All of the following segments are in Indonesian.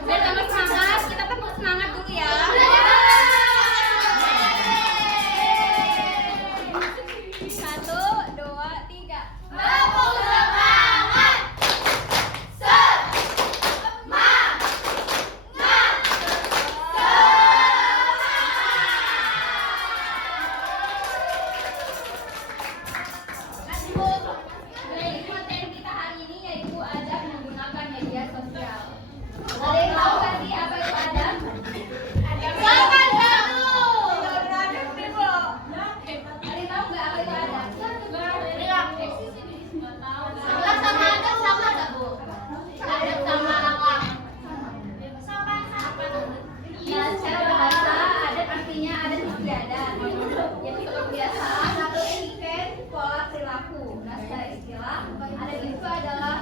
Biar tambah semangat, kita tepuk semangat dulu ya. Satu, dua, tiga. Tepuk semangat. Baik, materi kita hari ini yaitu adab menggunakan media sosial. Ada yang tahu nggak sih apa itu adab? Silakan kamu. Ada yang tahu nggak apa itu adab? Akhlak sama adab sama nggak, Bu? Adab sama akhlak. Nah, secara bahasa adab artinya adat istiadat, yaitu kebiasaan atau etiket pola perilaku. Nah, secara istilah adab itu adalah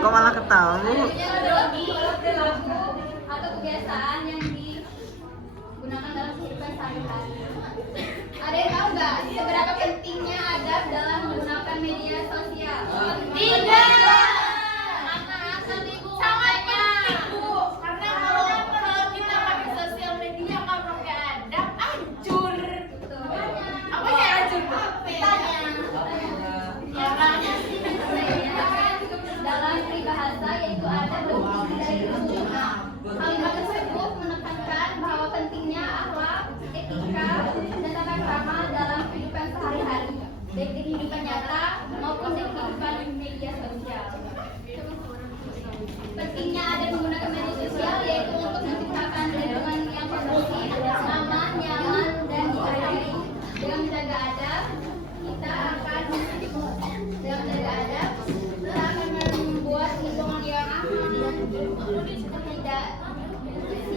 Kok malah ketawa, Bu? adanya adalah pola perilaku atau kebiasaan yang digunakan dalam kehidupan sehari-hari. Ada yang tahu nggak seberapa pentingnya adab dalam menggunakan media sosial? Tidak. Asal Ibu makanya. Karena kalau kita pakai sosial media nggak pakai adab, hancur. Apa ya hancur? Kitanya. Orangnya sih Dalam peribahasa yaitu adab lebih dari ilmu. Kalimat tersebut menekankan bahwa pentingnya akhlak, etika, dan tata krama dalam kehidupan sehari-hari, baik di kehidupan nyata maupun di kehidupan media sosial. Pentingnya adab menggunakan media sosial yaitu untuk menciptakan lingkungan yang kondusif, aman, nyaman, dan dihargai. Dengan menjaga adab, kita akan membuat lingkungan yang aman dan tidak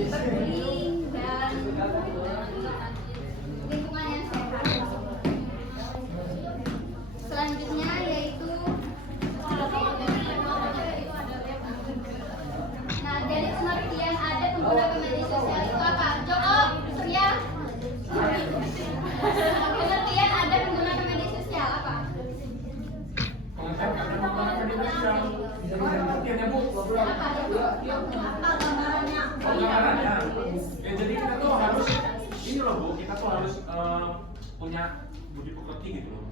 berbullying dan lingkungan yang sehat. Selanjutnya yaitu jadi pengertian adab menggunakan media sosial itu apa? Joko, Surya. Pengertian adab menggunakan media sosial apa? Gambarannya. Ya, jadi kita tuh harus ini loh, Bu, kita tuh harus punya budi pekerti gitu loh.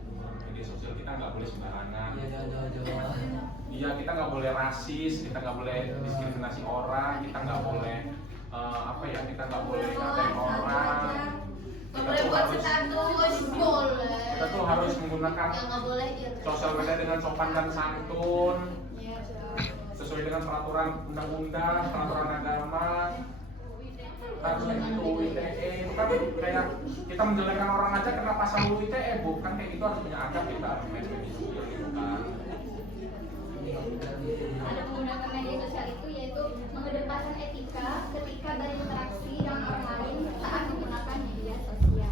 Media sosial kita nggak boleh sembarangan. Iya, kita nggak boleh rasis, kita nggak boleh diskriminasi orang, kita nggak boleh kita nggak boleh ngatain orang. nggak boleh buat status, boleh. Kita tuh harus menggunakan Yang nggak boleh sosial media dengan sopan dan santun, sesuai dengan peraturan undang-undang, peraturan agama. Harusnya gitu, ITE itu kan kayak kita menjelekkan orang aja kena pasal ITE, bukan kayak gitu, harus punya adab kita main media sosial gitu kan. Adab menggunakan media sosial itu yaitu mengedepankan etika ketika berinteraksi dengan orang lain saat menggunakan media sosial.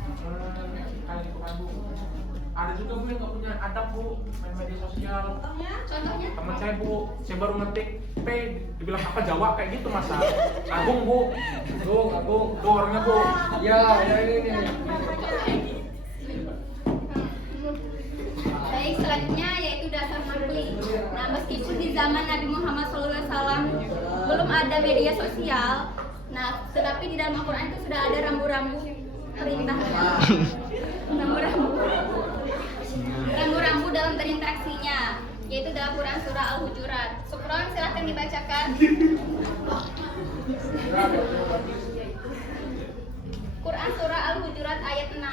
Kayak gitu kan, Bu. Ada juga, Bu, yang nggak punya adab, Bu, main media sosial. Contohnya? Temen saya, Bu, saya baru ngetik P, dibilang apa Jawa kayak gitu, masa Agung, Bu. Agung, tuh orangnya, Bu. Ya ini. Baik, selanjutnya yaitu dasar makli. Nah, meskipun di zaman Nabi Muhammad SAW belum ada media sosial, nah, tetapi di dalam Al-Quran itu sudah ada rambu-rambu perintahnya. Rambu-rambu dalam berinteraksinya, yaitu dalam Quran surah Al-Hujurat. Sukron, silahkan dibacakan. Quran surah Al-Hujurat ayat 6.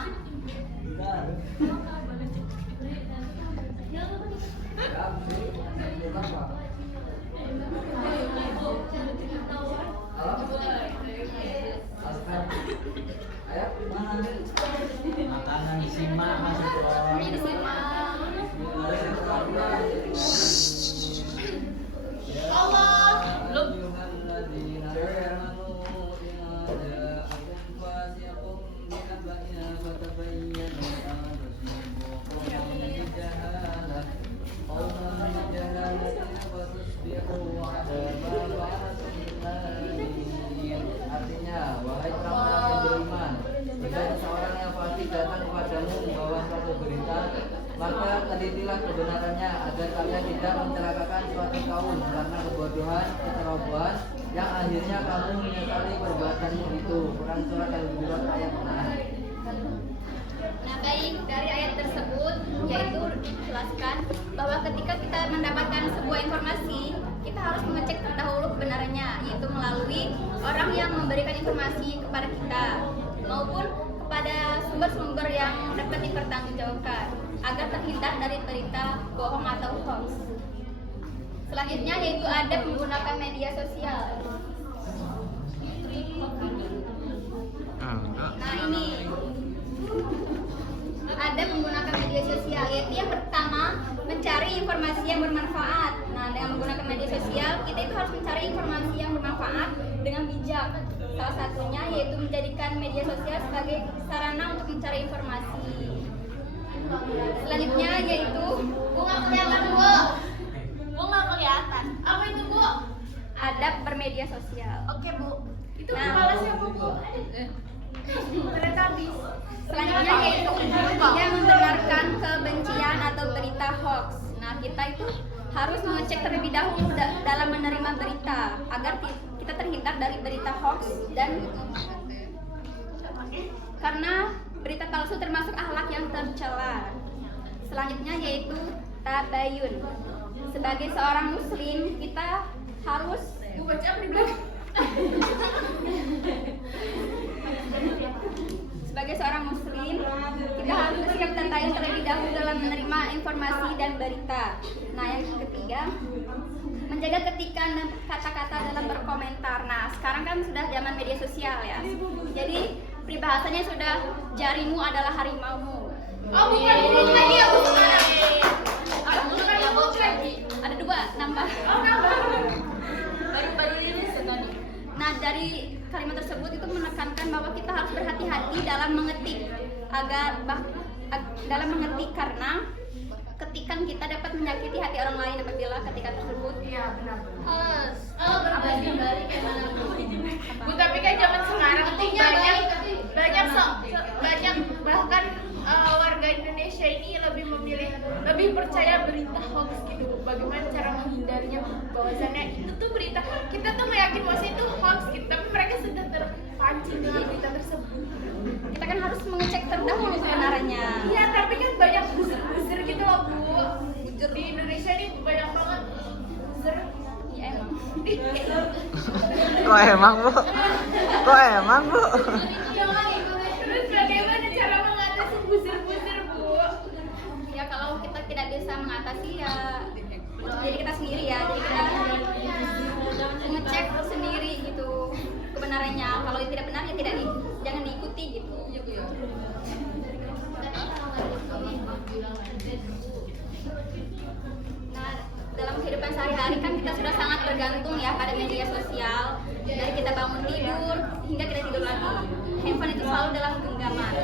Makanan disimak masih Ini disimak. Allah. Artinya, wahai orang-orang yang beriman, jika seseorang yang fasik datang kepadamu membawa suatu berita dan mencelakakan suatu kaum karena kebodohan, keterobohan yang akhirnya kamu menyesali perbuatanmu itu. Quran surat Al-Hujurat ayat 6. Nah baik, dari ayat tersebut yaitu dijelaskan bahwa ketika kita mendapatkan sebuah informasi, kita harus mengecek terdahulu kebenarannya, yaitu melalui orang yang memberikan informasi kepada kita maupun kepada sumber-sumber yang dapat dipertanggungjawabkan agar terhindar dari berita bohong atau hoax. Selanjutnya yaitu adab menggunakan media sosial. Nah ini ada menggunakan media sosial, yaitu yang pertama mencari informasi yang bermanfaat. Nah dengan menggunakan media sosial kita itu harus mencari informasi yang bermanfaat dengan bijak. Salah satunya yaitu menjadikan media sosial sebagai sarana untuk mencari informasi. Selanjutnya yaitu Bu nggak kelihatan Bu. Bu nggak kelihatan. Apa itu Bu? adab bermedia sosial. Oke Bu. Itu Nah. kepala siapa Bu? Ternyata habis. Selanjutnya yaitu yang membenarkan kebencian atau berita hoax. Nah kita itu harus mengecek terlebih dahulu dalam menerima berita agar kita terhindar dari berita hoax dan karena berita palsu termasuk akhlak yang tercela. Selanjutnya yaitu tabayun. Sebagai seorang muslim kita harus baca apa di belakang? Sebagai seorang muslim, kita harus bersikap tentayun terlebih dahulu dalam menerima informasi dan berita. Nah, yang ketiga, menjaga ketikan dan kata-kata dalam berkomentar. Nah, sekarang kan sudah zaman media sosial ya. Jadi, peribahasanya sudah jarimu adalah harimaumu. Oh bukan burung lagi ya Bu sekarang. Bukan burung lagi. Ada dua nambah. Oh nambah. Baru ini tadi. Nah, dari kalimat tersebut itu menekankan bahwa kita harus berhati-hati dalam mengetik dalam mengetik karena ketikan kita dapat menyakiti hati orang lain apabila ketikan tersebut. Iya benar. Berbalik kayak mana Bu tapi kan zaman sekarang tuh banyak bahkan warga Indonesia ini lebih percaya berita hoax gitu Bu. Bagaimana cara menghindarinya? Bahwasannya itu tuh berita kita tuh meyakin bahwa itu hoax gitu, tapi mereka sudah terpancing dengan berita tersebut. Kita kan harus mengecek terdahulu kebenarannya. Iya tapi kan banyak buzzer gitu loh Bu. Di Indonesia ini banyak banget buzzer. Ya emang. Kok emang Bu? Kok emang Bu? Terus bagaimana cara mengatasi buzzer-buzzer Bu? Ya kalau kita tidak bisa mengatasi ya jadi kita sendiri ya. Jadi kita mengecek sendiri gitu kebenarannya. Kalau tidak benar ya jangan diikuti gitu. Nah, dalam kehidupan sehari-hari kan kita sudah sangat bergantung ya pada media sosial. Dari kita bangun tidur hingga kita tidur lagi, handphone itu selalu dalam genggaman.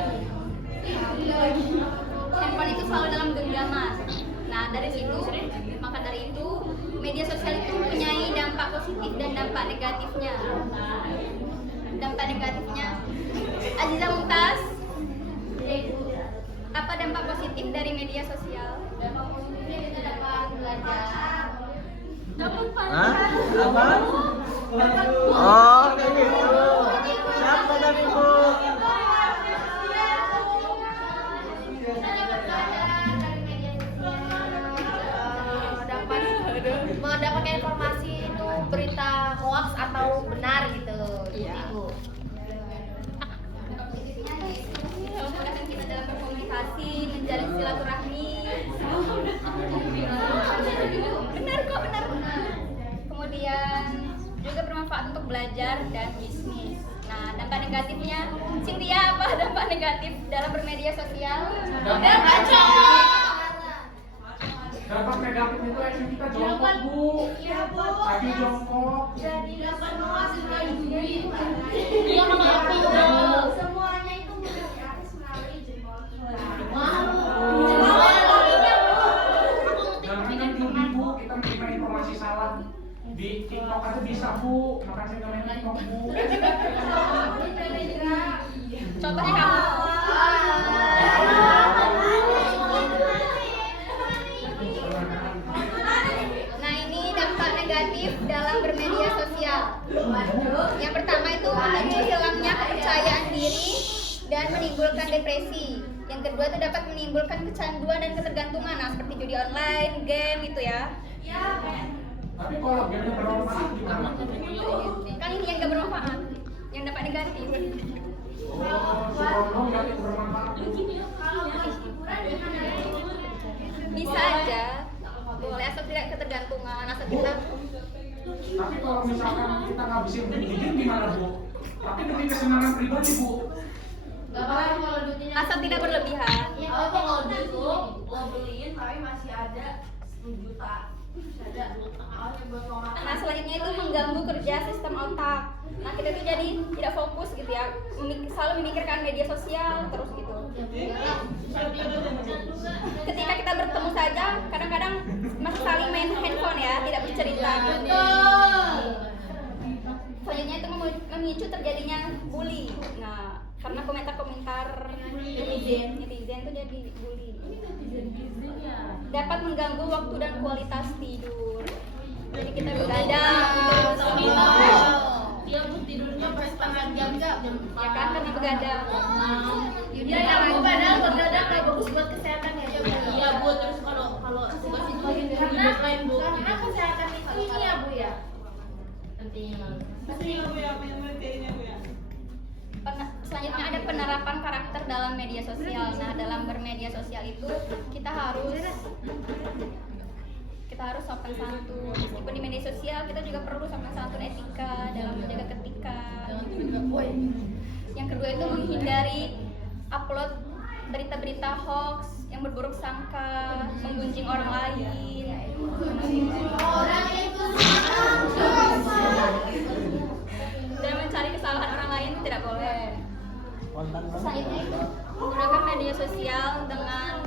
Nah, dari itu media sosial itu mempunyai dampak positif dan dampak negatifnya. Dampak negatifnya, Aziza Mumtaz, apa dampak positif dari media sosial? Dampak positifnya kita dapat belajar. Hah? Apa? Oh, kayak gitu. Siapa tadi Bu? Mendapatkan informasi itu berita hoax atau benar gitu. Iya. Memudahkan kita dalam berkomunikasi, menjalin silaturahmi. Benar. Kemudian juga bermanfaat untuk belajar dan bisnis. Nah, dampak negatifnya, Cynthia apa dampak negatif dalam bermedia sosial? Udah baca. Dampak negatif itu action kita jongkok Bu. Iya Bu. Kaki jongkok. Jadi dapat menghasilkan duit. Iya, mengerti dong. Semuanya itu mudah diakses melalui jempol kita. Jangan kan judi Bu, kita menerima informasi salah di TikTok aja bisa Bu. Makanya saya nggak main TikTok Bu. Contohnya kamu. negatif dalam bermedia sosial. Yang pertama itu memicu hilangnya kepercayaan diri dan menimbulkan depresi. Yang kedua itu dapat menimbulkan kecanduan dan ketergantungan, nah seperti judi online, game itu ya. Tapi kalau game bermanfaat gimana? Kan ini yang gak bermanfaat, yang dapat negatif. Oh, Surono yang bermanfaat. Bisa aja, boleh asal tidak ketergantungan, asal kita Tapi kalau misalkan kita ngabisin duit di game gimana, Bu? Tapi demi kesenangan pribadi, Bu. Gak apa-apa kalau duitnya. asal tidak berlebihan. Oh, kalau duit lo beliin tapi masih ada 10 juta. Ada buat orang. Nah selanjutnya itu mengganggu kerja sistem otak. Nah kita tuh jadi tidak fokus gitu ya, selalu memikirkan media sosial terus gitu. Ketika kita bertemu saja, kadang-kadang masih saling main handphone ya, tidak bercerita. Selanjutnya itu memicu terjadinya bully. Nah karena komentar-komentar netizen itu jadi bully. Dapat mengganggu waktu dan kualitas tidur. Jadi kita begadang terus. Dia tidurnya per setengah jam ya Ya kan karena begadang. Dia yang padahal begadang gak bagus buat kesehatan ya. Iya Bu, terus kalau tugas itu lain Bu. Karena kesehatan itu ini ya Bu ya. Penting Bu ya, Bu ya. Selanjutnya ada penerapan karakter dalam media sosial. Nah dalam bermedia sosial itu kita harus sopan santun. Meskipun di media sosial kita juga perlu sopan santun, etika dalam menjaga ketika. Yang kedua itu menghindari upload berita-berita hoax yang berburuk sangka, menggunjing orang lain. Dan mencari kesalahan orang lain tidak boleh. Selanjutnya itu menggunakan media sosial dengan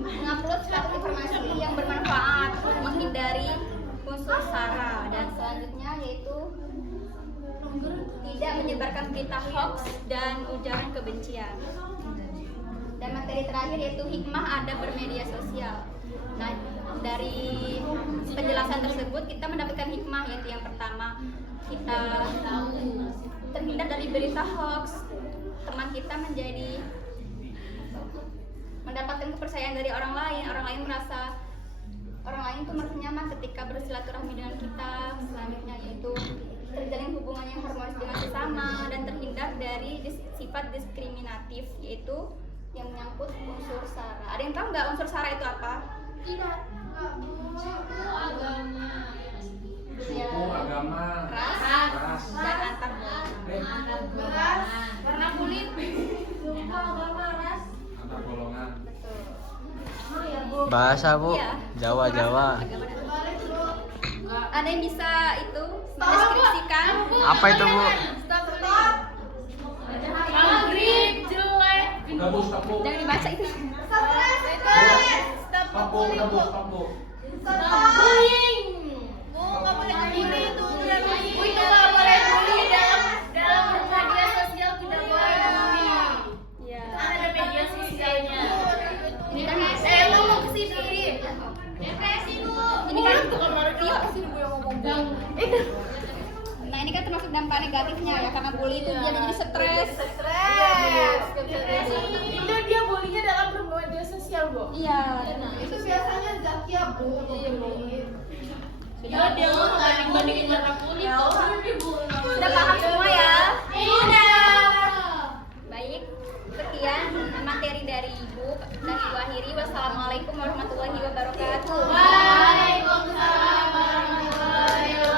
mengupload suatu informasi yang bermanfaat, menghindari unsur sara, dan selanjutnya yaitu tidak menyebarkan berita hoax dan ujaran kebencian. Dan materi terakhir yaitu hikmah adab bermedia sosial. Nah, dari penjelasan tersebut kita mendapatkan hikmah, yaitu yang pertama kita terhindar dari berita hoax, teman kita mendapatkan kepercayaan dari orang lain merasa tuh merasa nyaman ketika bersilaturahmi dengan kita. Selanjutnya yaitu terjalin hubungan yang harmonis dengan sesama dan terhindar dari sifat diskriminatif, yaitu yang menyangkut unsur sara. Ada yang tahu nggak unsur sara itu apa? Tidak. Suku, agama, Ras dan antar golongan. Warna kulit. Suku, agama, ras. antar golongan. Betul. Bahasa Bu, Iya. Jawa. Ada yang bisa itu mendeskripsikan? Apa itu Bu? Maghrib, jelek. Udah Bu, stop Bu. Jangan dibaca itu. Stop Bu, udah Bu, stop Bu. Bullying. Bu, nggak boleh bully itu. Bu, itu nggak boleh bully dalam media sosial, tidak boleh bully. Ya. Ada media sosialnya. Ini kan Saya ngomong ke sini. Depresi Bu. Ini kan bukan marah. Iya, sini Bu yang ngomong. Nah, ini kan termasuk dampak negatifnya ya, karena bully itu dia jadi stres. Itu dia bullynya dalam bermedia sosial Bu. Iya. Itu biasanya Zakia Bu. Iya Bu. Dia mau banding-bandingin warna kulit. Ya, dibully.